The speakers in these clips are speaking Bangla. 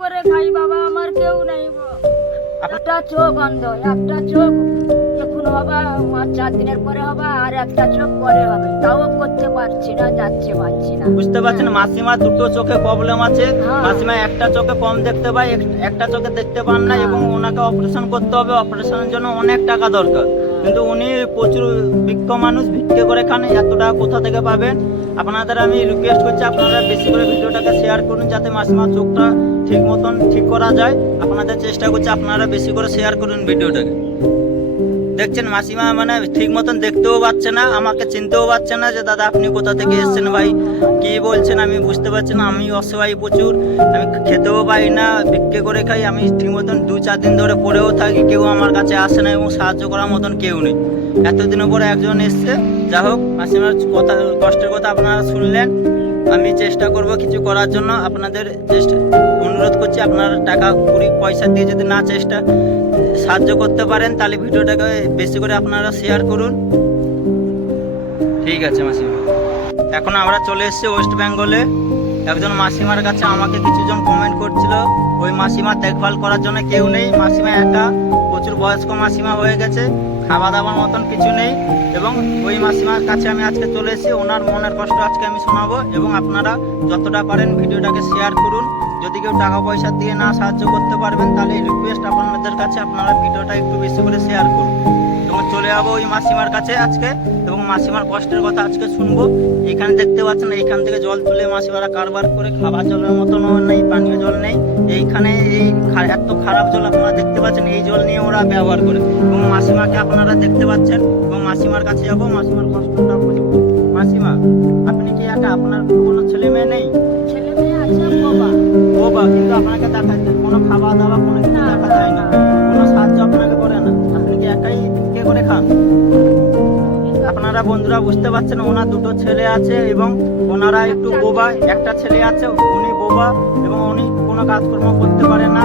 করে খাই বাবা আমার কেউ নাই একটা চোখ অন্ধ একটা চোখ এখন হবে চার দিনের পরে হবে আর একটা চোখ পরে হবে তাও করতে পারছি না যাচ্ছে পারছি না বুঝতে পারছেন হ্যাঁ। মাসিমা দুটো চোখে প্রবলেম আছে হ্যাঁ। মাসিমা একটা চোখে কম দেখতে পায় একটা চোখে দেখতে পান না হ্যাঁ। এবং ওনাকে অপারেশন করতে হবে অপারেশনের জন্য অনেক টাকা দরকার কিন্তু উনি প্রচুর বিজ্ঞ মানুষ ভিক্ষে করে খান এত টাকা কোথা থেকে পাবেন আপনাদের আমি রিকোয়েস্ট করছি আপনারা বেশি করে ভিডিওটাকে শেয়ার করুন যাতে মাস চোখটা ঠিক মতন ঠিক করা যায় আপনাদের চেষ্টা করছি আপনারা বেশি করে শেয়ার করুন ভিডিওটাকে দেখছেন মাসিমা মানে ঠিক মতন দেখতেও পাচ্ছে না আমাকে চিনতেও পারছে না যে দাদা আপনি কোথা থেকে এসছেন ভাই কি বলছেন আমি বুঝতে পারছি না আমি অসহায় প্রচুর আমি খেতেও পাই না বিক্রি করে খাই আমি ঠিক মতন দু চার দিন ধরে পড়েও থাকি কেউ আমার কাছে আসে না এবং সাহায্য করার মতন কেউ নেই এতদিন পরে একজন এসছে যা হোক মাসিমার কথা কষ্টের কথা আপনারা শুনলেন আমি চেষ্টা করব কিছু করার জন্য আপনাদের চেষ্টা অনুরোধ করছি আপনারা টাকা কুড়ি পয়সা দিয়ে যদি না চেষ্টা সাহায্য করতে পারেন তাহলে ভিডিওটাকে বেশি করে আপনারা শেয়ার করুন ঠিক আছে মাসিমা এখন আমরা চলে এসেছি ওয়েস্ট বেঙ্গলে একজন মাসিমার কাছে আমাকে কিছুজন কমেন্ট করছিল ওই মাসিমার দেখভাল করার জন্য কেউ নেই মাসিমা একা প্রচুর বয়স্ক মাসিমা হয়ে গেছে খাওয়া দাওয়ার মতন কিছু নেই এবং ওই মাসিমার কাছে আমি আজকে চলে এসেছি ওনার মনের কষ্ট আজকে আমি শোনাবো এবং আপনারা যতটা পারেন ভিডিওটাকে শেয়ার করুন যদি কেউ টাকা পয়সা দিয়ে না সাহায্য করতে পারবেন তাহলে এই রিকোয়েস্ট আপনাদের কাছে আপনারা ভিডিওটা একটু বেশি করে শেয়ার করুন এবং চলে যাবো ওই মাসিমার কাছে আজকে এবং মাসিমার কষ্টের কথা আজকে শুনবো এখানে দেখতে পাচ্ছেন এইখান থেকে জল তুলে মাসিমারা কারবার করে খাবার জলের মতনও নেই পানীয় জল নেই এইখানে এই এত খারাপ জল আপনারা দেখতে পাচ্ছেন এই জল নিয়ে ওরা ব্যবহার করে এবং মাসিমাকে আপনারা দেখতে পাচ্ছেন এবং মাসিমার কাছে যাবো মাসিমার কষ্টটা বুঝবো মাসিমা আপনি কি একা আপনার কোনো ছেলে মেয়ে নেই ছেলে মেয়ে কিন্তু আপনাকে দেখা যায় কোনো খাওয়া দাওয়া কোনো কিছু দেখা যায় না কোনো সাহায্য আপনাকে করে না আপনি কি একাই কে করে খান আপনারা বন্ধুরা বুঝতে পারছেন ওনার দুটো ছেলে আছে এবং ওনারা একটু বোবা একটা ছেলে আছে উনি বোবা এবং উনি কোনো কাজকর্ম করতে পারে না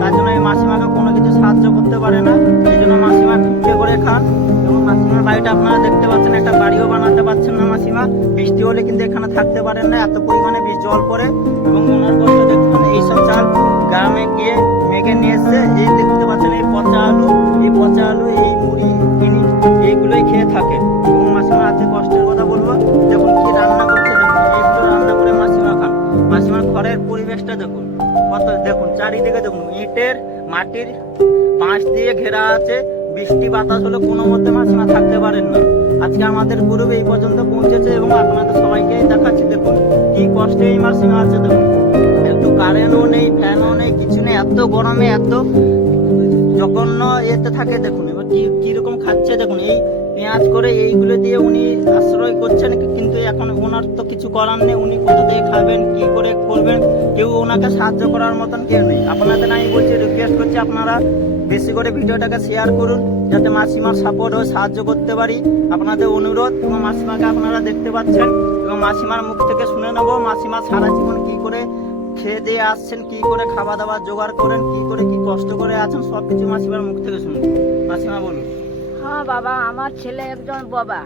তার জন্য এই মাসিমাকে কোনো কিছু সাহায্য করতে পারে না এই জন্য মাসিমা ভিক্ষে করে খান এবং মাসিমার বাড়িটা আপনারা দেখতে পাচ্ছেন একটা বাড়িও বানাতে পারছেন না মাসিমা বৃষ্টি হলে কিন্তু এখানে থাকতে পারেন না এত পরিমাণে বীজ জল পড়ে এবং ওনার কষ্ট দেখতে এইসব চাল গ্রামে গিয়ে মেঘে নিয়ে এসছে এই দেখতে পাচ্ছেন এই পচা আলু এই পচা আলু এই মুড়ি এইগুলোই খেয়ে থাকে রান্না করছে দেখুন এইভাবে রান্না করে মাসিমা খান মাসিমার ঘরের পরিবেশটা দেখুন কত দেখুন চারিদিকে দেখুন ইটের মাটির বাঁশ দিয়ে ঘেরা আছে বৃষ্টি বাতাস হলে কোনো মধ্যে মাসিমা থাকতে পারেন না আজকে আমাদের গ্রুপ এই পর্যন্ত পৌঁছেছে এবং আপনাদের সবাইকেই দেখাচ্ছি দেখুন কি কষ্টে এই মাসিমা আছে দেখুন একটু কারেন্টও নেই ফ্যানও নেই কিছু নেই এত গরমে এত সম্পূর্ণ এতে থাকে দেখুন এবার কি রকম খাচ্ছে দেখুন এই পেঁয়াজ করে এইগুলো দিয়ে উনি আশ্রয় করছেন কিন্তু এখন ওনার তো কিছু করার নেই উনি কত দিয়ে খাবেন কি করে করবেন কেউ ওনাকে সাহায্য করার মতন কেউ নেই আপনাদের আমি বলছি রিকোয়েস্ট করছি আপনারা বেশি করে ভিডিওটাকে শেয়ার করুন যাতে মাসিমার সাপোর্ট হয়ে সাহায্য করতে পারি আপনাদের অনুরোধ এবং মাসিমাকে আপনারা দেখতে পাচ্ছেন এবং মাসিমার মুখ থেকে শুনে নেবো মাসিমা সারা জীবন কি করে খেয়ে দিয়ে আসছেন কি করে খাওয়া দাওয়া জোগাড় করেন কি করে কি কষ্ট করে আছেন সব কিছু মাসিমার মুখ থেকে শুনুন মাসিমা বলুন হ্যাঁ বাবা আমার ছেলে একজন বাবা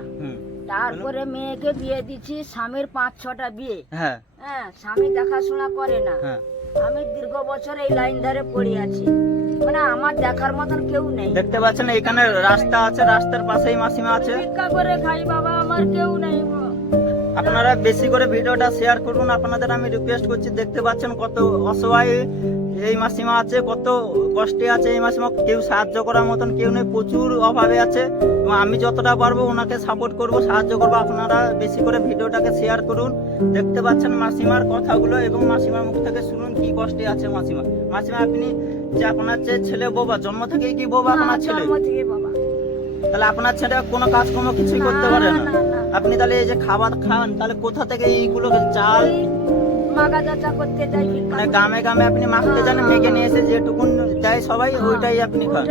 তারপরে মেয়েকে বিয়ে দিচ্ছি স্বামীর পাঁচ ছটা বিয়ে হ্যাঁ, হ্যাঁ স্বামী দেখাশোনা করে না হ্যাঁ। আমি দীর্ঘ বছর এই লাইন ধরে পড়ে আছি মানে আমার দেখার মতন কেউ নেই দেখতে পাচ্ছেন এখানে রাস্তা আছে রাস্তার পাশেই মাসিমা আছে ভিক্ষা করে খাই বাবা আমার কেউ নেই আপনারা বেশি করে ভিডিওটা শেয়ার করুন আপনাদের আমি রিকোয়েস্ট করছি দেখতে পাচ্ছেন কত অসহায় এই মাসিমা আছে কত কষ্টে আছে এই মাসিমা কেউ সাহায্য করার মতন কেউ নেই প্রচুর অভাবে আছে এবং আমি যতটা পারবো ওনাকে সাপোর্ট করব সাহায্য করব আপনারা বেশি করে ভিডিওটাকে শেয়ার করুন দেখতে পাচ্ছেন মাসিমার কথাগুলো এবং মাসিমার মুখ থেকে শুনুন কি কষ্টে আছে মাসিমা মাসিমা আপনি যে আপনার যে ছেলে বোবা জন্ম থেকেই কি বোবা আপনার ছেলে তাহলে আপনার ছেলে কোনো কাজকর্ম কিছুই করতে পারে না আপনি তাহলে এই যে খাবার খান তাহলে কোথা থেকে এইগুলো চাল মানে গ্রামে গ্রামে আপনি মাখতে জানেন মেখে নিয়ে এসে যেটুকুন দেয় সবাই ওইটাই আপনি খান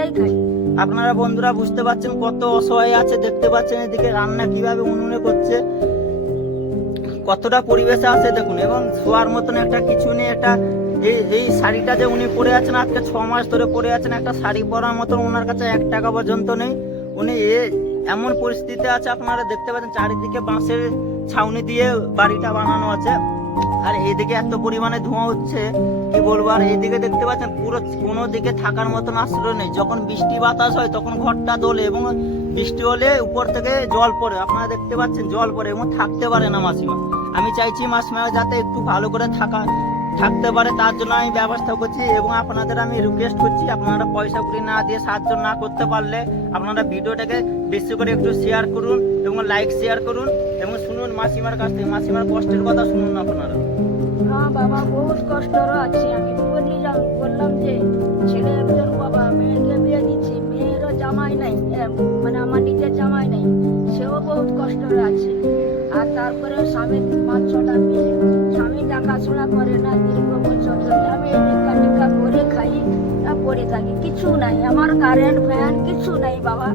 আপনারা বন্ধুরা বুঝতে পারছেন কত অসহায় আছে দেখতে পাচ্ছেন এদিকে রান্না কিভাবে উনুনে করছে কতটা পরিবেশে আছে দেখুন এবং শোয়ার মতন একটা কিছু নেই একটা এই এই শাড়িটা যে উনি পরে আছেন আজকে ছ মাস ধরে পরে আছেন একটা শাড়ি পরার মতন ওনার কাছে এক টাকা পর্যন্ত নেই উনি এ এমন পরিস্থিতিতে আছে আপনারা দেখতে পাচ্ছেন চারিদিকে বাঁশের ছাউনি দিয়ে বাড়িটা বানানো আছে আর এইদিকে এত পরিমাণে ধোঁয়া হচ্ছে কি বলবো আর এইদিকে দেখতে পাচ্ছেন পুরো কোনো দিকে থাকার মতন আশ্রয় নেই যখন বৃষ্টি বাতাস হয় তখন ঘরটা দোলে এবং বৃষ্টি হলে উপর থেকে জল পড়ে আপনারা দেখতে পাচ্ছেন জল পড়ে এবং থাকতে পারে না মাসিমা আমি চাইছি মাসিমা যাতে একটু ভালো করে থাকা থাকতে পারে তার জন্য আমি ব্যবস্থা করছি এবং আপনাদের আমি রিকোয়েস্ট করছি আপনারা পয়সা কুড়ি না দিয়ে সাহায্য না করতে পারলে আপনারা ভিডিওটাকে বেশি করে একটু শেয়ার করুন এবং লাইক শেয়ার করুন এবং শুনুন মাসিমার কাছ থেকে মাসিমার কষ্টের কথা শুনুন আপনারা হ্যাঁ, বাবা বহুত কষ্ট আছে আমি বললাম যে ছেলে একজন বাবা মেয়েকে বিয়ে দিচ্ছি মেয়েরও জামাই নাই মানে আমার নিজের জামাই নাই সেও বহুত কষ্টর আছে আর তারপরে স্বামীর পাঁচ ছটা মেয়ে দেখাশোনা করে না দীর্ঘ বছর ধরে আমি এই ভিক্ষা করে খাই না পড়ে থাকি কিছু নাই আমার কারেন্ট ফ্যান কিছু নাই বাবা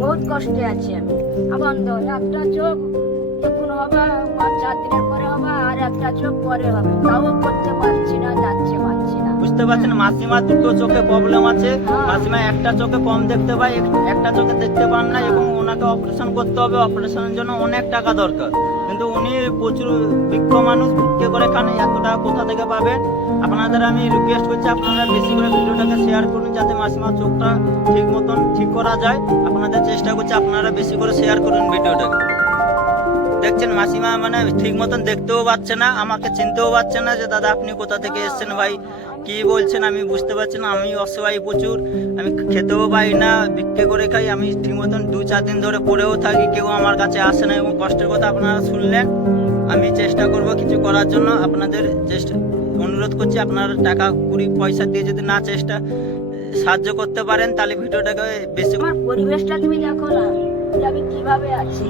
বহুত কষ্টে আছি আমি আমার একটা চোখ এখন হবে পাঁচ চার দিনের পরে হবে আর একটা চোখ পরে হবে তাও করতে পারছি না যাচ্ছে পারছি না দেখতে পাচ্ছেন মাসিমা দুটো চোখে প্রবলেম আছে মাসিমা একটা চোখে কম দেখতে পায় একটা চোখে দেখতে পান না এবং ওনাকে অপারেশন করতে হবে অপারেশনের জন্য অনেক টাকা দরকার কিন্তু উনি প্রচুর বৃক্ষ মানুষ ভিক্ষে করে খান এত টাকা কোথা থেকে পাবেন আপনাদের আমি রিকোয়েস্ট করছি আপনারা বেশি করে ভিডিওটাকে শেয়ার করুন যাতে মাসিমার চোখটা ঠিক মতন ঠিক করা যায় আপনাদের চেষ্টা করছি আপনারা বেশি করে শেয়ার করুন ভিডিওটাকে দেখছেন মাসিমা মানে ঠিক মতন দেখতেও পাচ্ছে না আমাকে চিনতেও পারছে না যে দাদা আপনি কোথা থেকে এসছেন ভাই কি বলছেন আমি বুঝতে পারছি না আমি অসহায় প্রচুর আমি খেতেও পাই না বিক্রি করে খাই আমি ঠিক মতন দু চার দিন ধরে পড়েও থাকি কেউ আমার কাছে আসে না এবং কষ্টের কথা আপনারা শুনলেন আমি চেষ্টা করব কিছু করার জন্য আপনাদের চেষ্টা অনুরোধ করছি আপনার টাকা কুড়ি পয়সা দিয়ে যদি না চেষ্টা সাহায্য করতে পারেন তাহলে ভিডিওটাকে বেশি পরিবেশটা তুমি দেখো না আমি কিভাবে আছি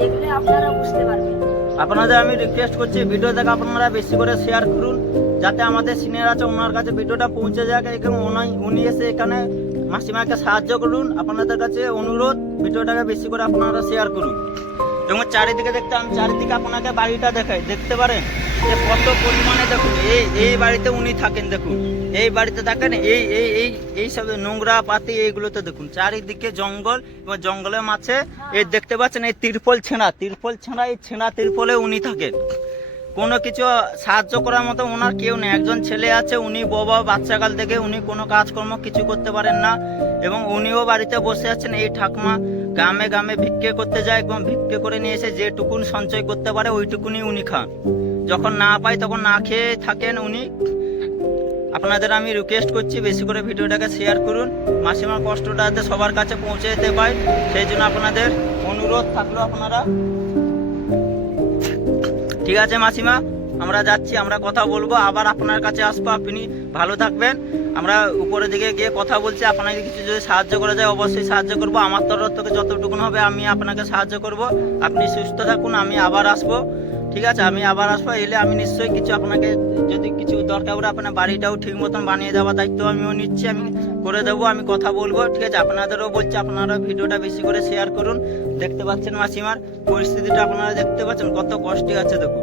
দেখলে আপনারা বুঝতে পারবেন আপনাদের আমি রিকোয়েস্ট করছি ভিডিও দেখা আপনারা বেশি করে শেয়ার করুন যাতে আমাদের সিনিয়র আছে ওনার কাছে ভিডিওটা পৌঁছে যাক এবং উনি এসে এখানে মাসিমাকে সাহায্য করুন আপনাদের কাছে অনুরোধ ভিডিওটাকে বেশি করে আপনারা শেয়ার করুন এবং চারিদিকে দেখতে আমি চারিদিকে আপনাকে বাড়িটা দেখাই দেখতে পারেন যে কত পরিমাণে দেখুন এই এই বাড়িতে উনি থাকেন দেখুন এই বাড়িতে থাকেন এই এই এই এই সব নোংরা পাতি এইগুলোতে দেখুন চারিদিকে জঙ্গল এবং জঙ্গলের মাছে এই দেখতে পাচ্ছেন এই তিরপল ছেঁড়া তিরপল ছেঁড়া এই ছেঁড়া তিরপলে উনি থাকেন কোনো কিছু সাহায্য করার মতো ওনার কেউ নেই একজন ছেলে আছে উনি বাবা বাচ্চাকাল থেকে উনি কোনো কাজকর্ম কিছু করতে পারেন না এবং উনিও বাড়িতে বসে আছেন এই ঠাকমা গ্রামে গ্রামে ভিক্ষে করতে যায় এবং ভিক্ষে করে নিয়ে এসে যেটুকুন সঞ্চয় করতে পারে ওইটুকুনি উনি খান যখন না পাই তখন না খেয়ে থাকেন উনি আপনাদের আমি রিকোয়েস্ট করছি বেশি করে ভিডিওটাকে শেয়ার করুন মাসিমার কষ্টটা যাতে সবার কাছে পৌঁছে যেতে পায় সেই জন্য আপনাদের অনুরোধ থাকলো আপনারা ঠিক আছে মাসিমা আমরা যাচ্ছি আমরা কথা বলবো আবার আপনার কাছে আসবো আপনি ভালো থাকবেন আমরা উপরের দিকে গিয়ে কথা বলছি আপনাকে কিছু যদি সাহায্য করা যায় অবশ্যই সাহায্য করব আমার তরফ থেকে যতটুকুন হবে আমি আপনাকে সাহায্য করব আপনি সুস্থ থাকুন আমি আবার আসবো ঠিক আছে আমি আবার আসবো এলে আমি নিশ্চয়ই কিছু আপনাকে যদি কিছু দরকার পড়ে আপনার বাড়িটাও ঠিক মতন বানিয়ে দেওয়ার দায়িত্ব আমিও নিচ্ছি আমি করে দেবো আমি কথা বলবো ঠিক আছে আপনাদেরও বলছি আপনারা ভিডিওটা বেশি করে শেয়ার করুন দেখতে পাচ্ছেন মাসিমার পরিস্থিতিটা আপনারা দেখতে পাচ্ছেন কত কষ্টই আছে দেখুন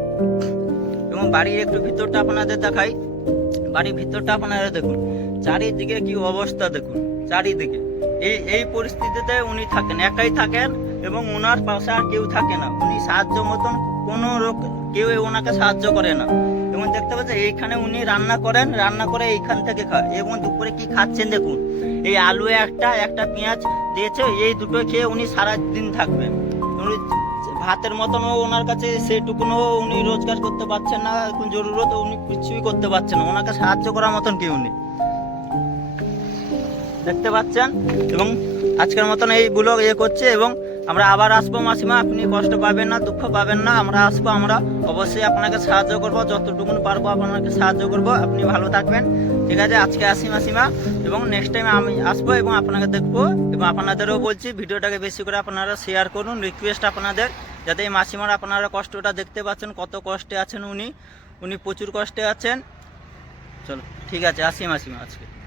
এবং বাড়ির একটু ভিতরটা আপনাদের দেখাই বাড়ির ভিতরটা আপনারা দেখুন চারিদিকে কি অবস্থা দেখুন চারিদিকে এই এই পরিস্থিতিতে উনি থাকেন একাই থাকেন এবং ওনার পাশে আর কেউ থাকে না উনি সাহায্য মতন কোনো কেউ ওনাকে সাহায্য করে না এবং দেখতে পাচ্ছেন এইখানে উনি রান্না করেন রান্না করে এইখান থেকে খায় এবং দুপুরে কি খাচ্ছেন দেখুন এই আলু একটা একটা পেঁয়াজ দিয়েছে এই দুটো খেয়ে উনি সারা দিন থাকবেন উনি ভাতের মতনও ওনার কাছে সেটুকুনও উনি রোজগার করতে পারছেন না এখন জরুরত উনি কিছুই করতে পারছেন না ওনাকে সাহায্য করার মতন কেউ নেই দেখতে পাচ্ছেন এবং আজকের মতন এই ব্লগ ইয়ে করছে এবং আমরা আবার আসবো মাসিমা আপনি কষ্ট পাবেন না দুঃখ পাবেন না আমরা আসবো আমরা অবশ্যই আপনাকে সাহায্য করবো যতটুকুন পারবো আপনাকে সাহায্য করবো আপনি ভালো থাকবেন ঠিক আছে আজকে আসি মাসিমা এবং নেক্সট টাইম আমি আসবো এবং আপনাকে দেখবো এবং আপনাদেরও বলছি ভিডিওটাকে বেশি করে আপনারা শেয়ার করুন রিকোয়েস্ট আপনাদের যাতে এই মাসিমার আপনারা কষ্টটা দেখতে পাচ্ছেন কত কষ্টে আছেন উনি উনি প্রচুর কষ্টে আছেন চলো ঠিক আছে আসি মাসিমা আজকে